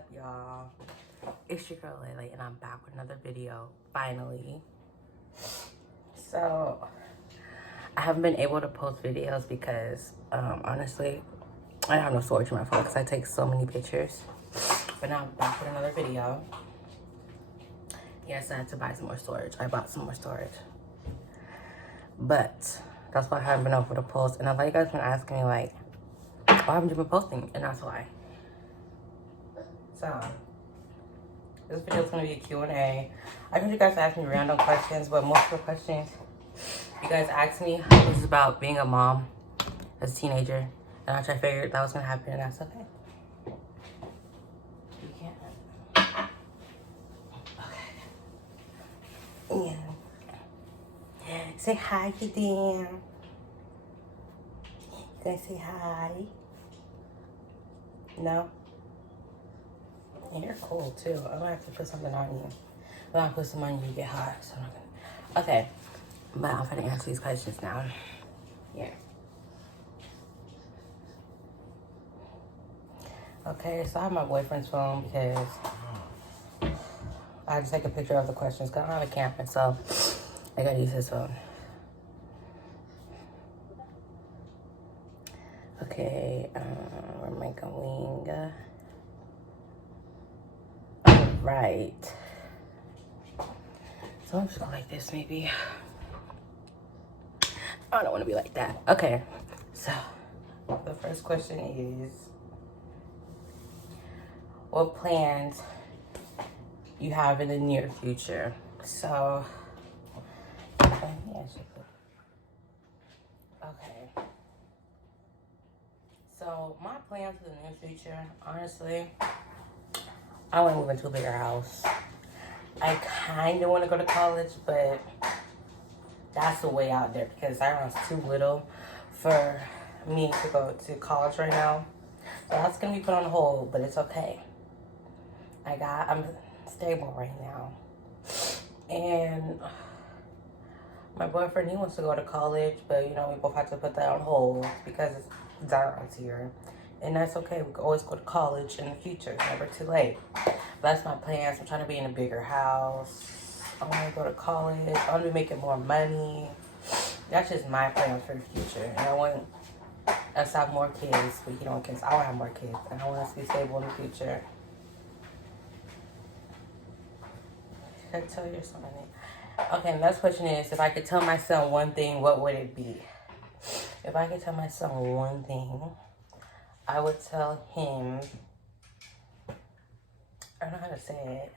up, y'all? It's your girl Lele, and I'm back with another video, finally. So, I haven't been able to post videos because, honestly, I have no storage in my phone because I take so many pictures. But now I'm back with another video. Yes, I had to buy some more storage. I bought some more storage. But, that's why I haven't been able to post. And a lot of you guys been asking me, like, why haven't you been posting? And that's why. So, this video is going to be a Q&A. I want you guys to ask me random questions, but most of the questions you guys asked me was about being a mom as a teenager. And I figured that was going to happen, and that's okay. You can't. Okay. Yeah. Say hi, Kitty. You guys say hi? No? And you're cold too. I'm gonna have to put something on you. I'm gonna put some on you, you get hot. So I'm not gonna. Okay. But I'm gonna answer these questions now. Yeah. Okay, so I have my boyfriend's phone because I just take a picture of the questions because I don't have a camera, so I gotta use his phone. Okay, where am I going? Right. So I'm just going like this, maybe. I don't want to be like that. Okay. So, the first question is, what plans you have in the near future? So, okay. So, my plans for the near future, honestly, I want to move into a bigger house. I kind of want to go to college, but that's the way out there because Zyron's too little for me to go to college right now. So that's going to be put on hold, but it's okay. I'm stable right now. And my boyfriend, he wants to go to college, but, you know, we both have to put that on hold because Zyron's here. And that's okay. We can always go to college in the future. It's never too late. That's my plans. I'm trying to be in a bigger house. I want to go to college. I want to be making more money. That's just my plans for the future. And I want us to have more kids. But you don't want kids. I want to have more kids. And I want us to be stable in the future. Should I tell you something? Okay, the next question is, if I could tell my son one thing, what would it be? If I could tell my son one thing, I would tell him, I don't know how to say it.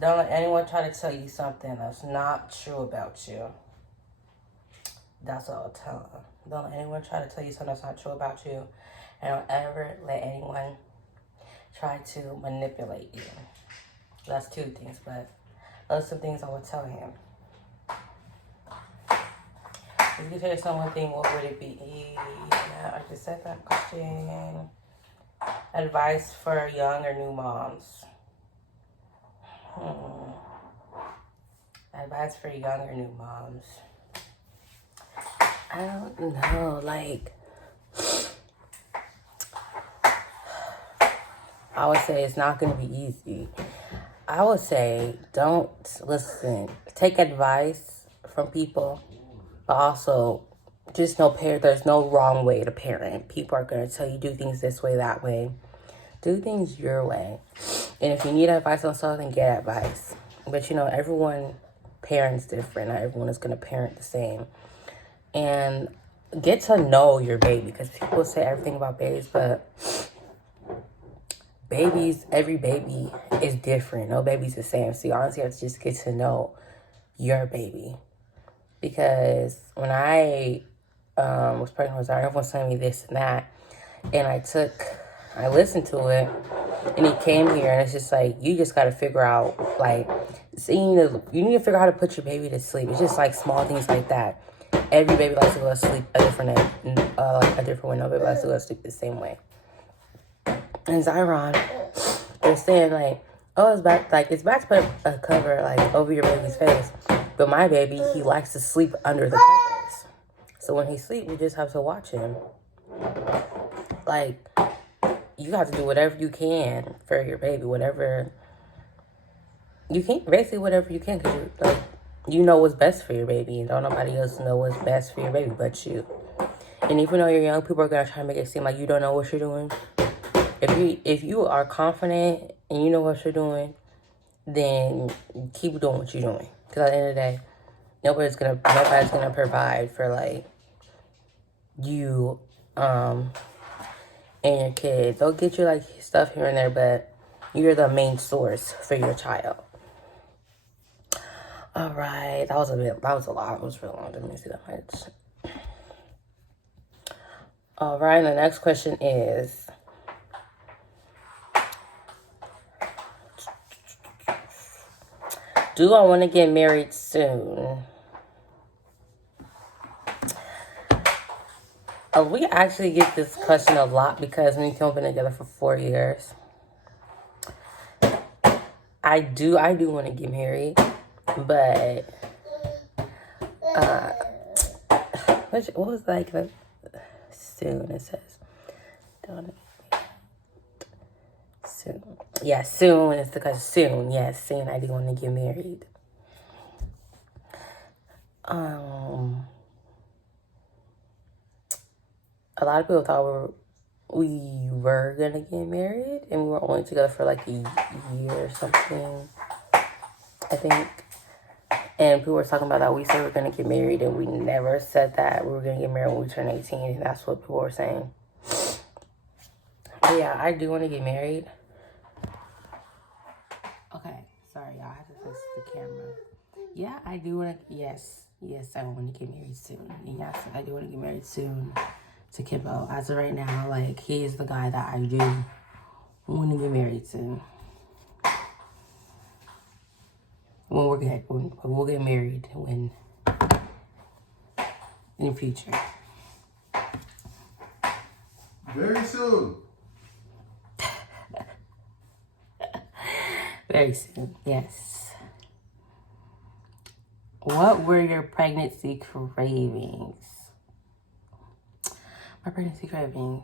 Don't let anyone try to tell you something that's not true about you. That's what I'll tell him. Don't let anyone try to tell you something that's not true about you. And don't ever let anyone try to manipulate you. That's two things, but those are some things I would tell him. If you could tell yourself one thing, what would it be? Yeah, I just said that question. Advice for young or new moms. Advice for young or new moms. I don't know, like, I would say it's not going to be easy. I would say don't listen. Take advice from people. But also, just know there's no wrong way to parent. People are going to tell you do things this way, that way. Do things your way. And if you need advice on something, get advice. But, you know, everyone parents different. Not everyone is going to parent the same. And get to know your baby. Because people say everything about babies, but every baby is different. No baby's the same. So you honestly have to just get to know your baby. Because when I was pregnant with Zara, everyone was telling me this and that. And I listened to it. And he came here and it's just like, you just got to figure out, like, you need to figure out how to put your baby to sleep. It's just like small things like that. Every baby likes to go to sleep a different way. No baby likes to go to sleep the same way. And Zyron, they're saying like, oh, it's back to put a cover like over your baby's face. But my baby, he likes to sleep under the covers. So when he sleeps, you just have to watch him. Like, you have to do whatever you can for your baby, whatever you can, basically whatever you can, because you know what's best for your baby, and don't nobody else know what's best for your baby but you. And even though you're young, people are gonna try to make it seem like you don't know what you're doing. If you are confident and you know what you're doing, then keep doing what you're doing. Because at the end of the day, nobody's gonna provide for like you and your kids. They'll get you like stuff here and there, but you're the main source for your child. All right, that was a lot. It was real long. Didn't see that much. All right, and the next question is, do I want to get married soon? We actually get this question a lot because we've been together for 4 years. I do want to get married, but what was like the soon? It says soon. Yeah, soon. It's because soon. Yes, soon. I do want to get married. A lot of people thought we were gonna get married, and we were only together for like a year or something, I think. And people were talking about that we said we were gonna get married, and we never said that we were gonna get married when we turned 18. And that's what people were saying. But yeah, I do want to get married. Okay, sorry, y'all. I have to fix the camera. Yeah, I do want to. Yes, I want to get married soon. Yes, I do want to get married soon to Kippo. As of right now, like, he is the guy that I do want to get married to. When we're good, we'll get married in the future. Very soon. Very soon, yes. What were your pregnancy cravings? My pregnancy cravings,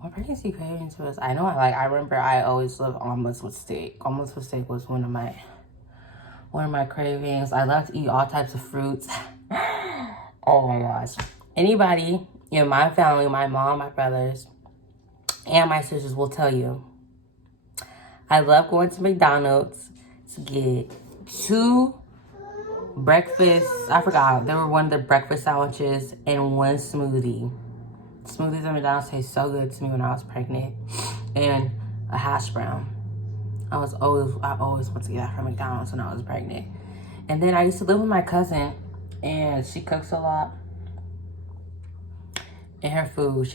my pregnancy cravings was, I remember I always loved omelets with steak. Omelets with steak was one of my cravings. I love to eat all types of fruits. Oh my gosh. Anybody in my family, my mom, my brothers, and my sisters will tell you, I love going to McDonald's to get 2 breakfast, I forgot, they were one of the breakfast sandwiches and 1 smoothie. Smoothies at McDonald's taste so good to me when I was pregnant. And a hash brown. I always wanted to get that from McDonald's when I was pregnant. And then I used to live with my cousin, and she cooks a lot. And her food,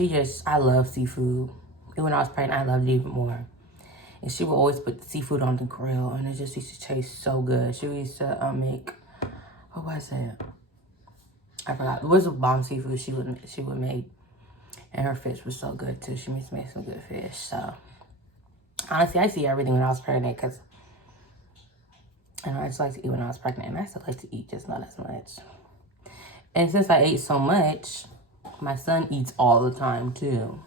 I love seafood. And when I was pregnant, I loved it even more. And she would always put the seafood on the grill, and it just used to taste so good. She used to make, what was it? I forgot. It was a bomb seafood she would make. And her fish was so good too. She used to make some good fish. So honestly, I see everything when I was pregnant, because I just like to eat when I was pregnant, and I still like to eat, just not as much. And since I ate so much, my son eats all the time too.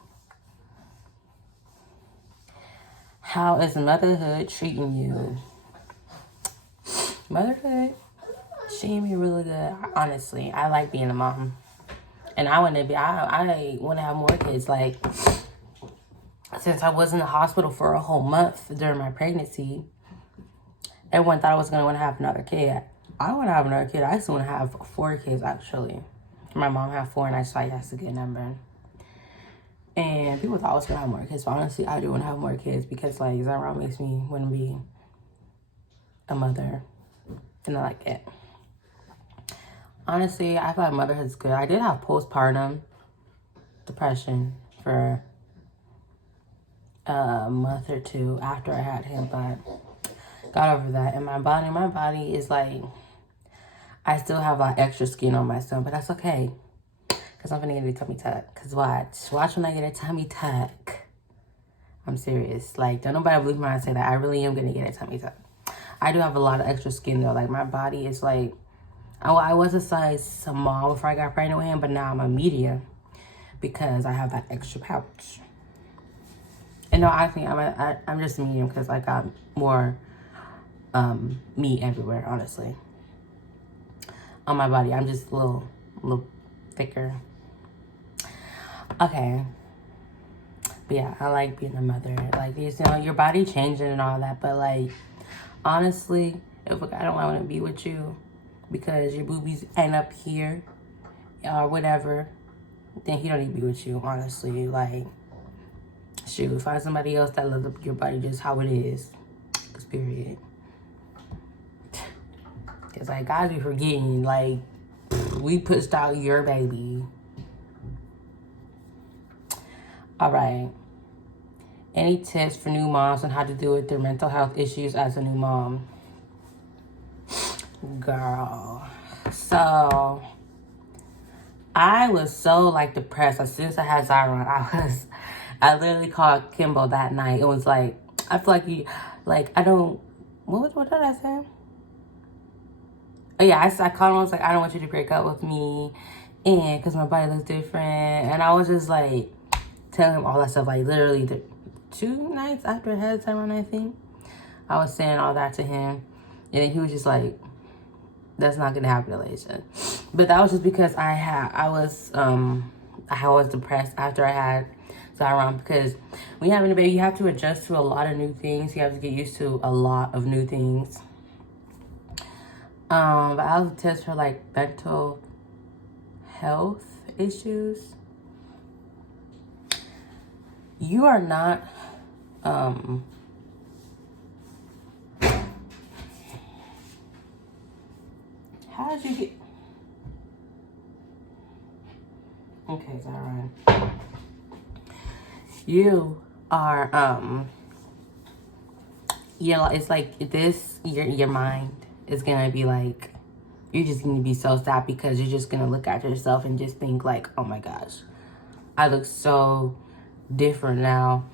How is motherhood treating you? Motherhood treating me really good. Honestly, I like being a mom. And I want to have more kids. Like, since I was in the hospital for a whole month during my pregnancy, everyone thought I was going to want to have another kid. I want to have another kid. I just want to have 4 kids, actually. My mom had 4, and I just thought that's a good number. And people thought I was going to have more kids. But honestly, I do want to have more kids, because, like, Zara makes me want to be a mother. And I like it. Honestly, I feel like motherhood's good. I did have postpartum depression for a month or 2 after I had him, but got over that. And my body is like, I still have like extra skin on my stomach, but that's okay, because I'm gonna get a tummy tuck. Because watch when I get a tummy tuck. I'm serious. Like, don't nobody believe me when I say that. I really am gonna get a tummy tuck. I do have a lot of extra skin though. Like, my body is like, I was a size small before I got pregnant with him, but now I'm a medium because I have that extra pouch. And no, I think I'm just medium because I got more meat everywhere, honestly. On my body, I'm just a little thicker. Okay. But yeah, I like being a mother. Like, you know, your body changing and all that, but like, honestly, if I don't want to be with you because your boobies end up here or whatever, then he don't need to be with you, honestly. Like, shoot, find somebody else that loves your body just how it is. Cause period. Cause like, guys be forgetting, like, we pushed out your baby. All right. Any tips for new moms on how to deal with their mental health issues as a new mom? Girl. So, I was so, like, depressed. As soon as I had Zyron, I literally called Kimbo that night. It was like, I feel like I don't, what did I say? Oh, yeah, I called him. I was like, I don't want you to break up with me. And, because my body looks different. And I was just, like, telling him all that stuff. Like, literally, 2 nights after I had Zyron, I think. I was saying all that to him. And then he was just like, that's not gonna happen, Elijah. But that was just because I was depressed after I had Zyron, because when you're having a baby, you have to adjust to a lot of new things. You have to get used to a lot of new things. But I was test for like mental health issues. You are not how did you get... Okay, it's all right. You are, it's like this, your mind is gonna be like, you're just gonna be so sad because you're just gonna look at yourself and just think like, oh my gosh, I look so different now.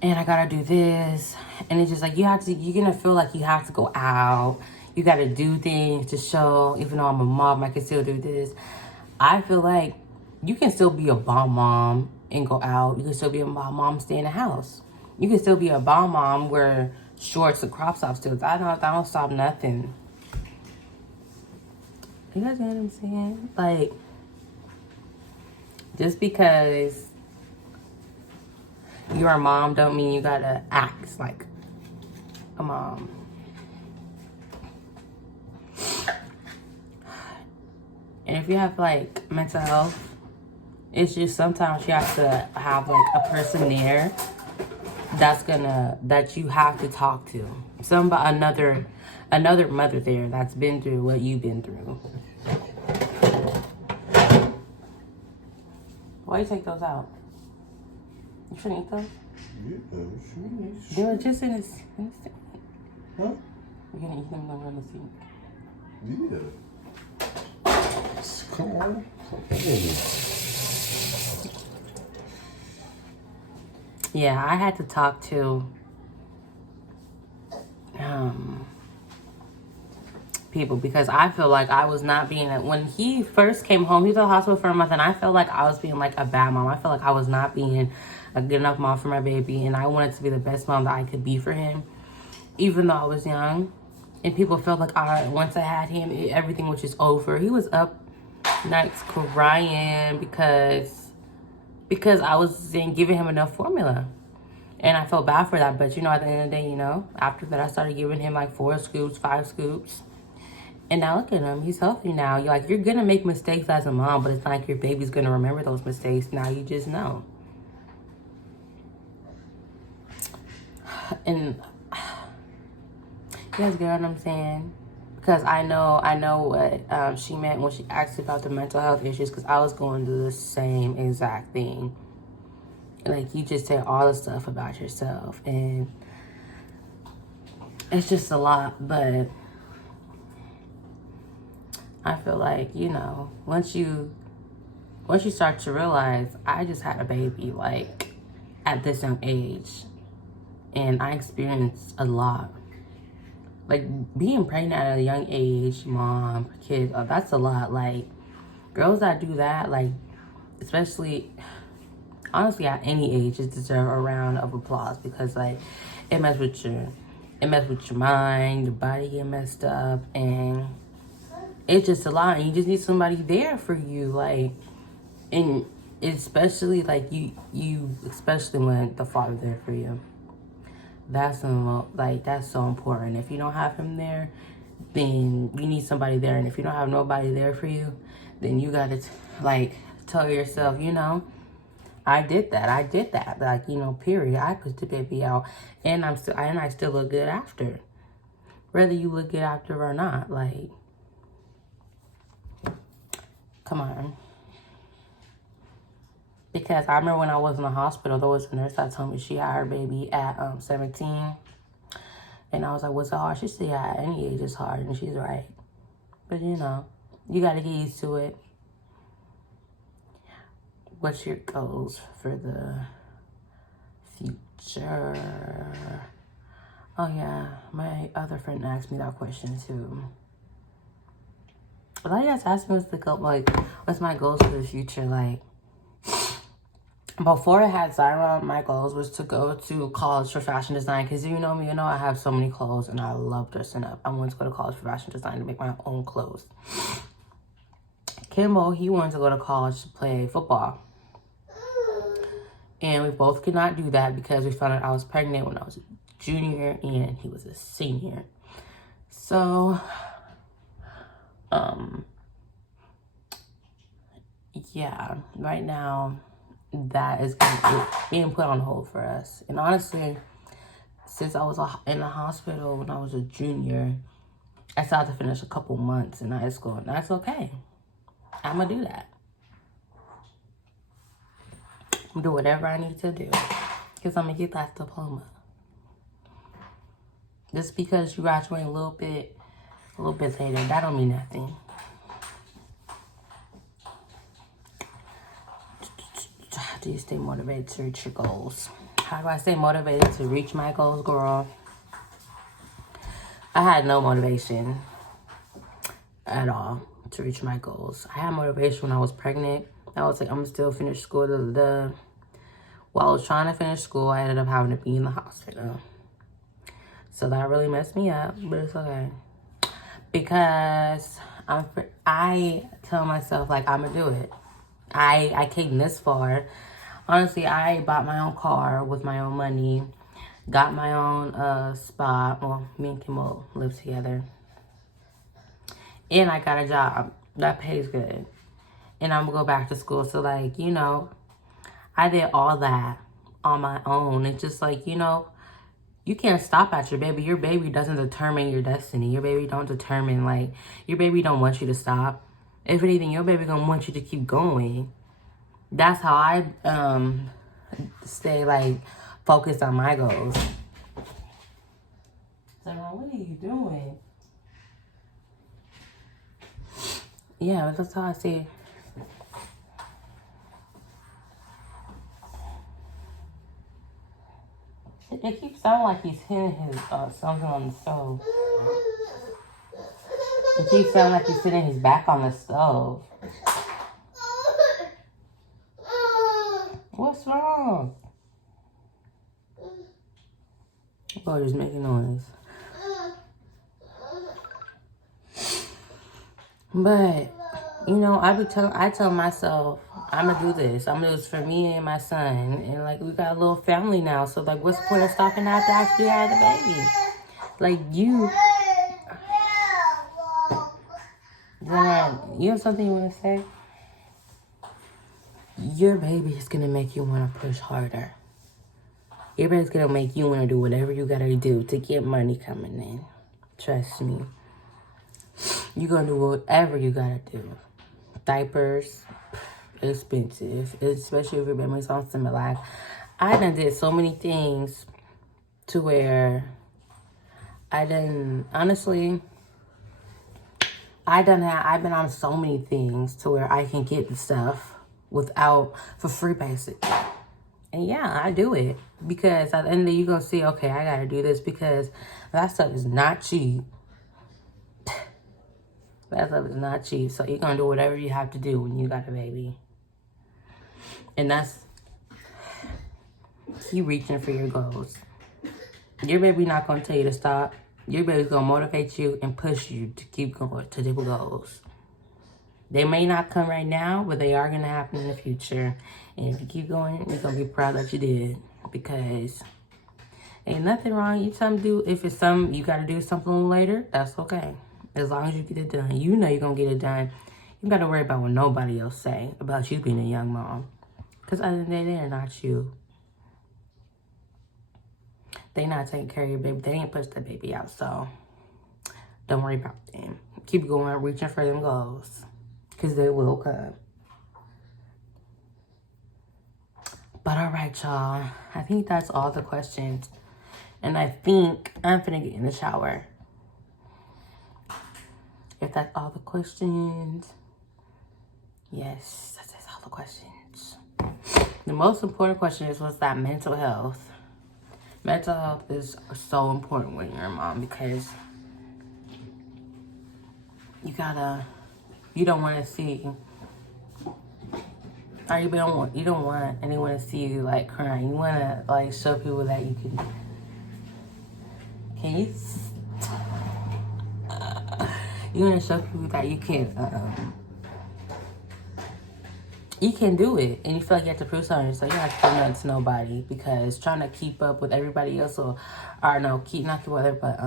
And I gotta do this. And it's just like, you're gonna feel like you have to go out. You gotta do things to show, even though I'm a mom, I can still do this. I feel like you can still be a bomb mom and go out. You can still be a bomb mom, stay in the house. You can still be a bomb mom, wear shorts and crop tops still. I don't stop nothing. You guys know what I'm saying? Like, just because you're a mom don't mean you gotta act like a mom. And if you have like mental health, it's just sometimes you have to have like a person there that you have to talk to. Another mother there that's been through what you've been through. Why you take those out? You shouldn't eat those? Yeah, They were just in the sink. Huh? You're gonna eat them over in the sink. Yeah. Come on. Yeah, I had to talk to people because I feel like I was not being when he first came home, he was at the hospital for a month, and I felt like I was being like a bad mom. I felt like I was not being a good enough mom for my baby, and I wanted to be the best mom that I could be for him, even though I was young. And people felt like once I had him, everything was just over. He was up nights crying because I wasn't giving him enough formula. And I felt bad for that. But, at the end of the day, after that, I started giving him like 4 scoops, 5 scoops. And now look at him. He's healthy now. You're going to make mistakes as a mom, but it's not like your baby's going to remember those mistakes. Now you just know. And you guys get what I'm saying? Because I know what she meant when she asked about the mental health issues, because I was going through the same exact thing. Like, you just say all the stuff about yourself, and it's just a lot. But I feel like, once you start to realize, I just had a baby, like, at this young age, and I experienced a lot. like, being pregnant at a young age, mom, kids, that's a lot. Like, girls that do that, like, especially, honestly, at any age, just deserve a round of applause because, like, it messes with your mind, your body get messed up, and it's just a lot. And you just need somebody there for you, like, and especially, like, you especially when the father's there for you. That's so important. If you don't have him there, then you need somebody there. And if you don't have nobody there for you, then you gotta like tell yourself, you know, I did that. Like, you know, period. I put the baby out, and I still look good after. Whether you look good after or not, like, come on. Because I remember when I was in the hospital, there was a nurse that told me she had her baby at 17. And I was like, what's it hard? She said, yeah, at any age is hard. And she's right. But, you know, you got to get used to it. What's your goals for the future? Oh, yeah. My other friend asked me that question, too. But I just asked me what's my goals for the future, like. Before I had Zyron, my goals was to go to college for fashion design. Because you know me, you know I have so many clothes and I love dressing up. I wanted to go to college for fashion design to make my own clothes. Kimbo, he wanted to go to college to play football. And we both could not do that because we found out I was pregnant when I was a junior and he was a senior. So, yeah, right now, that is being put on hold for us. And honestly, since I was in the hospital when I was a junior, I still have to finish a couple months in high school, and that's okay. I'm gonna do that. I'm gonna do whatever I need to do because I'm gonna get that diploma. Just because you graduate a little bit later, that don't mean nothing. How do you stay motivated to reach your goals? How do I stay motivated to reach my goals, girl? I had no motivation at all to reach my goals. I had motivation when I was pregnant. I was like, I'm gonna still finish school. While I was trying to finish school, I ended up having to be in the hospital. So that really messed me up, but it's okay. Because I tell myself, like, I'm gonna do it. I came this far. Honestly, I bought my own car with my own money. Got my own spot. Well, me and Kimmel live together. And I got a job that pays good. And I'm going to go back to school. So, like, you know, I did all that on my own. It's just like, you know, you can't stop at your baby. Your baby doesn't determine your destiny. Your baby don't determine, like, your baby don't want you to stop. If anything, your baby going to want you to keep going. That's how I stay, like, focused on my goals. So, what are you doing? Yeah, that's how I see. It keeps sounding like he's hitting his something on the stove. It keeps sounding like he's sitting his back on the stove. What's wrong? Oh, just making noise. But, you know, I tell myself, I'm going to do this. I'm going to do this for me and my son. And, like, we got a little family now. So, like, what's the point of stopping after actually have the baby? Like, you have something you want to say? Your baby is going to make you want to push harder. Your baby's going to make you want to do whatever you got to do to get money coming in. Trust me. You're going to do whatever you got to do. Diapers, expensive. Especially if your baby's on Similac. I done did so many things to where I've been on so many things to where I can get the stuff for free, basically. And yeah, I do it. Because at the end of the day, you're going to see, okay, I got to do this because that stuff is not cheap. That stuff is not cheap. So you're going to do whatever you have to do when you got a baby. And that's, keep reaching for your goals. Your baby not going to tell you to stop. Your baby's going to motivate you and push you to keep going to different goals. They may not come right now, but they are going to happen in the future. And if you keep going, you're going to be proud that you did. Because ain't nothing wrong. You tell them to do, if it's something you got to do something later, that's okay. As long as you get it done. You know you're going to get it done. You got to worry about what nobody else say about you being a young mom. Because other than that, they're not you. They not taking care of your baby. They ain't push the baby out. So don't worry about them. Keep going, reaching for them goals. Because they will come. But all right, y'all. I think that's all the questions. And I think I'm finna get in the shower. If that's all the questions. Yes, that's all the questions. The most important question was that mental health. Mental health is so important when you're a mom because you don't want to see, or you don't want anyone to see you like crying. You want to like show people that you you want to show people that you can do it, and you feel like you have to prove something, so you have to prove nothing to nobody because trying to keep up with everybody else not keep up with everybody,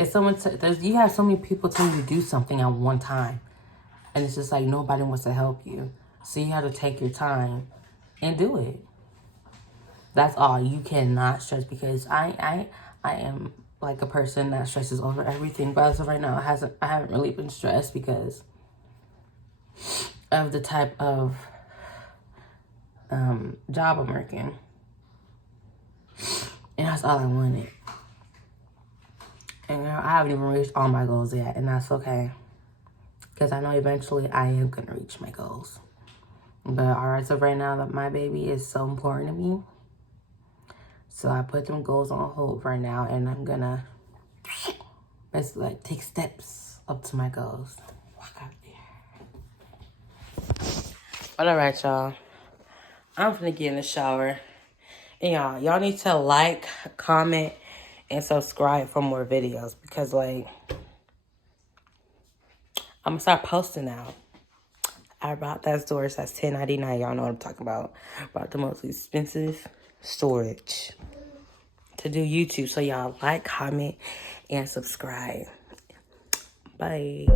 if you have so many people telling you to do something at one time, and it's just like nobody wants to help you, so you have to take your time and do it. That's all. You cannot stress because I am like a person that stresses over everything, but as of right now, I haven't really been stressed because of the type of job I'm working. And that's all I wanted. And I haven't even reached all my goals yet, and that's okay. Because I know eventually I am going to reach my goals. But alright, so right now that my baby is so important to me. So I put them goals on hold right now, and I'm going to basically like take steps up to my goals. Walk out there. But alright, y'all. I'm gonna get in the shower. And y'all need to like, comment, and subscribe for more videos because like I'm gonna start posting now. I bought that storage that's $10.99. Y'all know what I'm talking about. Bought the most expensive storage to do YouTube. So y'all like, comment, and subscribe. Bye.